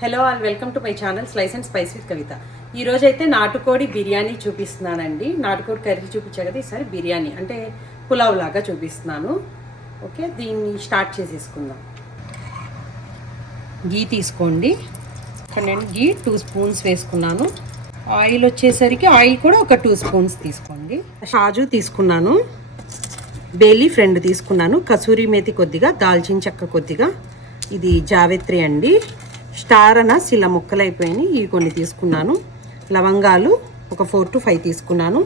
Hello all welcome to my channel slice and spice with Kavitha. ఈరోజు అయితే నాటుకోడి బిర్యానీ చూపిస్తున్నానండి. నాటుకోడి కర్రీ చూపించా కదా, ఈసారి బిర్యానీ అంటే పులావ్ లాగా చూపిస్తున్నాను. ఓకే, దీన్ని స్టార్ట్ చేసేసుకుందాం. గీ తీసుకోండి. ఇక్కడ నేను గీ 2 స్పూన్స్ వేసుకున్నాను. ఆయిల్ వచ్చేసరికి ఆయిల్ కూడా ఒక 2 స్పూన్స్ తీసుకోండి. షాజు తీసుకున్నాను, బేలీ ఫ్రెండ్ తీసుకున్నాను, కసూరి మేతి కొద్దిగా, దాల్చిన చెక్క కొద్దిగా, ఇది జావేత్రి అండి, స్టార్ అనస్ ఇలా ముక్కలైపోయినాయి, ఇవి కొన్ని తీసుకున్నాను. లవంగాలు ఒక 4 to 5 తీసుకున్నాను.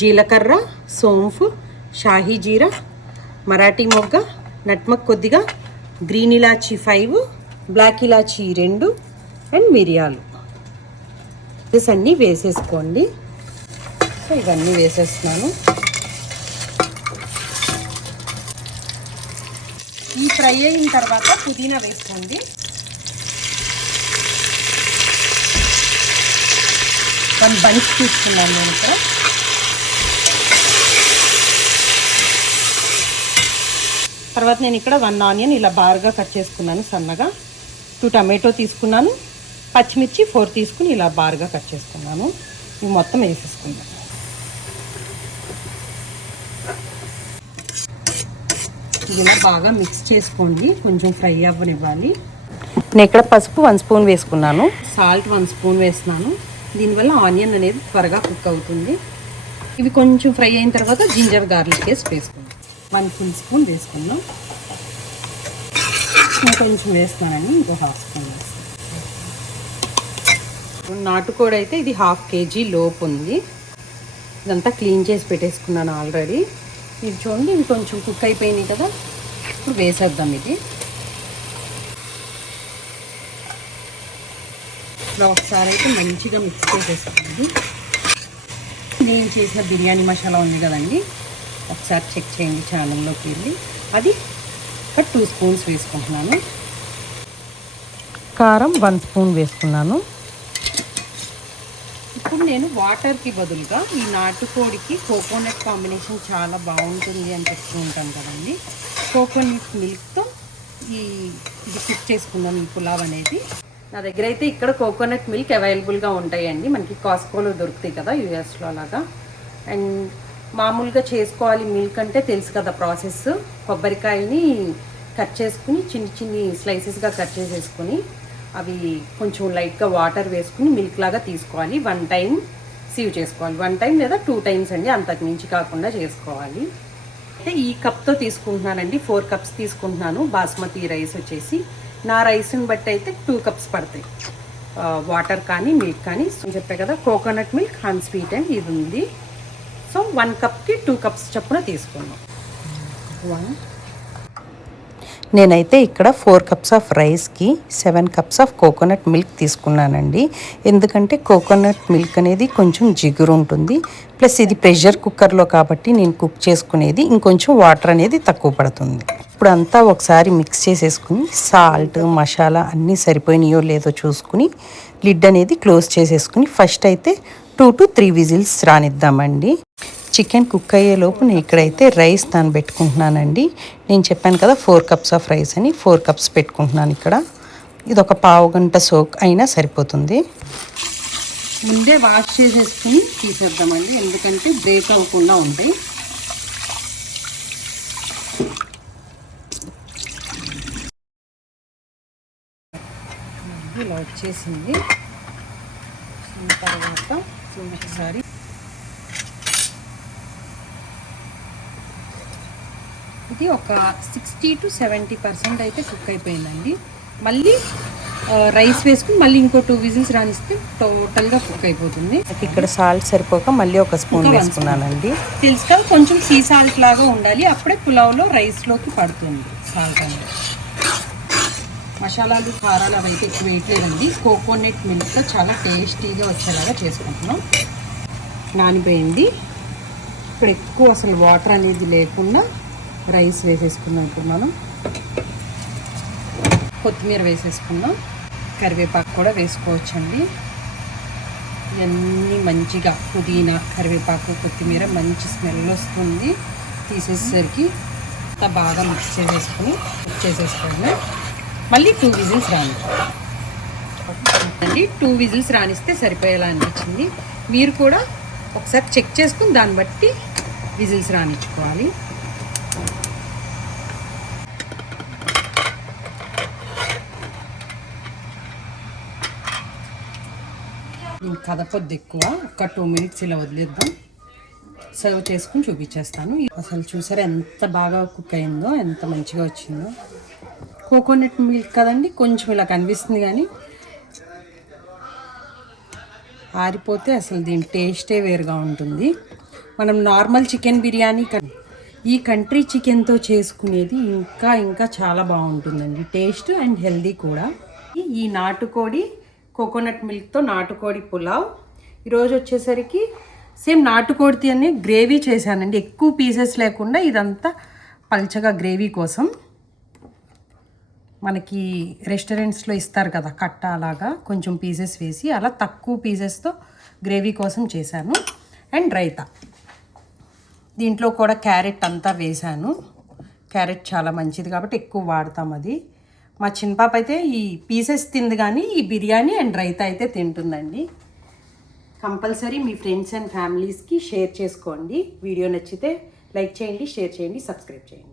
జీలకర్ర, సోంఫ్, షాహీ జీరా, మరాఠీ మొగ్గ, నట్మక్ కొద్దిగా, గ్రీన్ ఇలాచీ 5, బ్లాక్ ఇలాచీ 2 అండ్ మిరియాలు. అన్నీ వేసేసుకోండి. సో ఇవన్నీ వేసేస్తున్నాను. ఈ ఫ్రై అయిన తర్వాత పుదీనా వేసుకోండి. వన్ బంచ్ తీసుకున్నాను నేను ఇక్కడ. తర్వాత నేను ఇక్కడ 1 ఆనియన్ ఇలా బారుగా కట్ చేసుకున్నాను సన్నగా. 2 టమాటో తీసుకున్నాను, పచ్చిమిర్చి 4 తీసుకుని ఇలా బారుగా కట్ చేసుకున్నాను. ఇవి మొత్తం వేసేసుకున్నాను. ఇలా బాగా మిక్స్ చేసుకోండి, కొంచెం ఫ్రై అవ్వనివ్వాలి. నేను ఇక్కడ పసుపు 1 స్పూన్ వేసుకున్నాను, సాల్ట్ 1 స్పూన్ వేస్తున్నాను. దీనివల్ల ఆనియన్ అనేది త్వరగా కుక్ అవుతుంది. ఇవి కొంచెం ఫ్రై అయిన తర్వాత జింజర్ గార్లిక్ పేస్ట్ వేసుకుందాం. 1 full స్పూన్ వేసుకుందాం. కొంచెం వేస్తున్నానండి, ఇంకో 1/2 స్పూన్ వేస్తాను. నాటుకోడి అయితే ఇది 1/2 kg లోపు ఉంది. ఇదంతా క్లీన్ చేసి పెట్టేసుకున్నాను ఆల్రెడీ. ఇది చూడండి, ఇవి కొంచెం కుక్ అయిపోయినాయి కదా, ఇప్పుడు వేసేద్దాం. ఇది ఇలా ఒకసారి అయితే మంచిగా మిక్స్ చేసేసుకోండి. నేను చేసిన బిర్యానీ మసాలా ఉంది కదండి, ఒకసారి చెక్ చేయండి ఛానల్లోకి వెళ్ళి. అది ఒక 2 స్పూన్స్ వేసుకుంటున్నాను. కారం 1 స్పూన్ వేసుకున్నాను. ఇప్పుడు నేను వాటర్కి బదులుగా ఈ నాటుకోడికి కోకోనట్ కాంబినేషన్ చాలా బాగుంటుంది అని చెప్తూ ఉంటాను కదండి. కోకోనట్ మిల్క్తో ఇది కుక్ చేసుకుందాం ఈ పులావ్ అనేది. నా దగ్గర అయితే ఇక్కడ కోకోనట్ మిల్క్ అవైలబుల్గా ఉంటాయండి, మనకి కాస్కోలో దొరుకుతాయి కదా యూఎస్లో అలాగా. అండ్ మామూలుగా చేసుకోవాలి మిల్క్ అంటే తెలుసు కదా ప్రాసెస్. కొబ్బరికాయని కట్ చేసుకుని చిన్ని స్లైసెస్గా కట్ చేసేసుకొని అవి కొంచెం లైట్గా వాటర్ వేసుకుని మిల్క్ లాగా తీసుకోవాలి. 1 time సీవ్ చేసుకోవాలి. 1 time లేదా 2 times అండి, అంతకు మించి కాకుండా చేసుకోవాలి. అయితే ఈ కప్తో తీసుకుంటున్నానండి, 4 cups తీసుకుంటున్నాను. బాస్మతి రైస్ వచ్చేసి నా రైస్ని బట్టి అయితే 2 cups పడతాయి, వాటర్ కానీ మిల్క్ కానీ. చెప్పే కదా కోకోనట్ మిల్క్ అన్స్వీట్ అండ్ ఇది ఉంది. సో 1 cupకి 2 cups చొప్పున తీసుకున్నాం. నేనైతే ఇక్కడ 4 cups ఆఫ్ రైస్కి 7 cups ఆఫ్ కోకోనట్ మిల్క్ తీసుకున్నానండి. ఎందుకంటే కోకోనట్ మిల్క్ అనేది కొంచెం జిగురు ఉంటుంది, ప్లస్ ఇది ప్రెషర్ కుక్కర్లో కాబట్టి నేను కుక్ చేసుకునేది ఇంకొంచెం వాటర్ అనేది తక్కువ పడుతుంది. ఇప్పుడు అంతా ఒకసారి మిక్స్ చేసేసుకుని సాల్ట్ మసాలా అన్నీ సరిపోయినాయో లేదో చూసుకుని లిడ్ అనేది క్లోజ్ చేసేసుకుని ఫస్ట్ అయితే 2 to 3 విజిల్స్ రానిద్దామండి. చికెన్ కుక్ అయ్యేలోపు నేను ఇక్కడైతే రైస్ పెట్టుకుంటున్నానండి. నేను చెప్పాను కదా 4 cups ఆఫ్ రైస్ అని, 4 cups పెట్టుకుంటున్నాను ఇక్కడ. ఇది ఒక 1/2 గంట సోక్ అయినా సరిపోతుంది. ముందే వాష్ చేసేసుకుని తీసేద్దామండి, ఎందుకంటే బ్రేక్ అవ్వకుండా ఉంటాయి. ఇలా వచ్చేసింది. తర్వాత ఒకసారి ఇది ఒక 60 to 70% అయితే కుక్ అయిపోయిందండి. మళ్ళీ రైస్ వేసుకుని మళ్ళీ ఇంకో 2 విజిల్స్ రానిస్తే టోటల్గా కుక్ అయిపోతుంది. ఇక్కడ సాల్ట్ సరిపోక మళ్ళీ 1 స్పూన్ వేసుకున్నానండి. తెలుసు కదా, కొంచెం సీ సాల్ట్ లాగా ఉండాలి, అప్పుడే పులావ్లో రైస్లోకి పడుతుంది సాల్ట్ అనేది. మసాలాలు కారాలు అవి అయితే ఎక్కువ వేయట్లేదండి, కోకోనట్ మిల్క్తో చాలా టేస్టీగా వచ్చేలాగా చేసుకుంటున్నాం. నానిపోయింది. ఇప్పుడు ఎక్కువ అసలు వాటర్ అనేది లేకుండా రైస్ వేసేసుకుందాం. ఇప్పుడు మనం కొత్తిమీర వేసేసుకుందాం, కరివేపాకు కూడా వేసుకోవచ్చండి. ఇవన్నీ మంచిగా పుదీనా కరివేపాకు కొత్తిమీర మంచి స్మెల్ వస్తుంది. తీసేసరికి బాగా మిక్స్ చేసేసుకుని కుక్ చేసేసుకోండి. మళ్ళీ 2 విజిల్స్ రాను. అండి 2 విజిల్స్ రానిస్తే సరిపోయేలా అనిపించింది. మీరు కూడా ఒకసారి చెక్ చేసుకుని దాన్ని బట్టి విజిల్స్ రానిచ్చుకోవాలి. కదపొద్దు ఎక్కువ, ఒక 2 మినిట్స్ ఇలా వదిలేద్దాం. సర్వ్ చేసుకుని చూపించేస్తాను. అసలు చూసారా ఎంత బాగా కుక్ అయిందో, ఎంత మంచిగా వచ్చిందో. కోకోనట్ మిల్క్ కదండి, కొంచెం ఇలా కనిపిస్తుంది కానీ ఆరిపోతే అసలు దీని టేస్టే వేరుగా ఉంటుంది. మనం నార్మల్ చికెన్ బిర్యానీ ఈ కంట్రీ చికెన్తో చేసుకునేది ఇంకా చాలా బాగుంటుందండి, టేస్ట్ అండ్ హెల్దీ కూడా. ఈ నాటుకోడి కోకోనట్ మిల్క్తో నాటుకోడి పులావ్. ఈరోజు వచ్చేసరికి సేమ్ నాటుకోడి అని గ్రేవీ చేశానండి, ఎక్కువ పీసెస్ లేకుండా. ఇదంతా పల్చగా గ్రేవీ కోసం, మనకి రెస్టారెంట్స్లో ఇస్తారు కదా కట్ట, అలాగా కొంచెం పీసెస్ వేసి అలా తక్కువ పీసెస్తో గ్రేవీ కోసం చేశాను. అండ్ రైతా, దీంట్లో కూడా క్యారెట్ అంతా వేశాను. క్యారెట్ చాలా మంచిది కాబట్టి ఎక్కువ వాడతాం అది. మా చిన్న పాప అయితే ఈ పీసెస్ తింది కానీ ఈ బిర్యానీ అండ్ రైతా అయితే తింటుందండి. కంపల్సరీ మీ ఫ్రెండ్స్ అండ్ ఫ్యామిలీస్కి షేర్ చేసుకోండి. వీడియో నచ్చితే లైక్ చేయండి, షేర్ చేయండి, సబ్స్క్రైబ్ చేయండి.